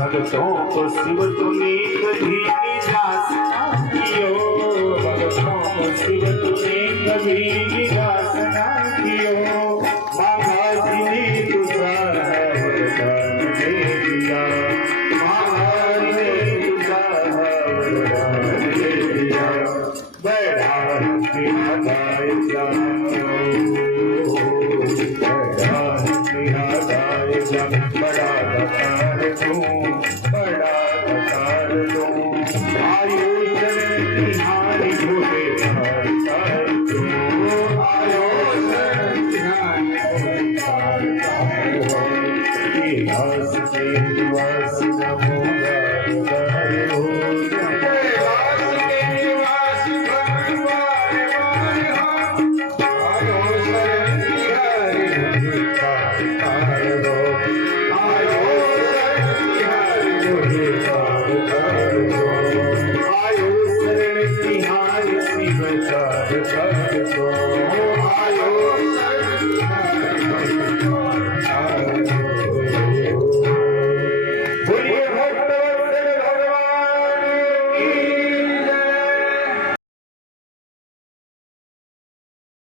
भगतों को शिव तूने कभी निराश ना कियो, भगतों को शिव तूने कभी निराश ना कियो। बाबा जी ने तुझा है वरदान दे दिया, बाबा जी ने तुझा है वरदान दे दिया। बैठा के हटाए जाओ, बड़ा दकार दूं, बड़ा दकार दूं। आयोजन तिहारी भोले हार कर दूं, आयोजन तिहारी भोले हार कर दूं। इलास के निवास नमो गार हो, इलास के निवास भगवान आयोजन तिहारी भोले हार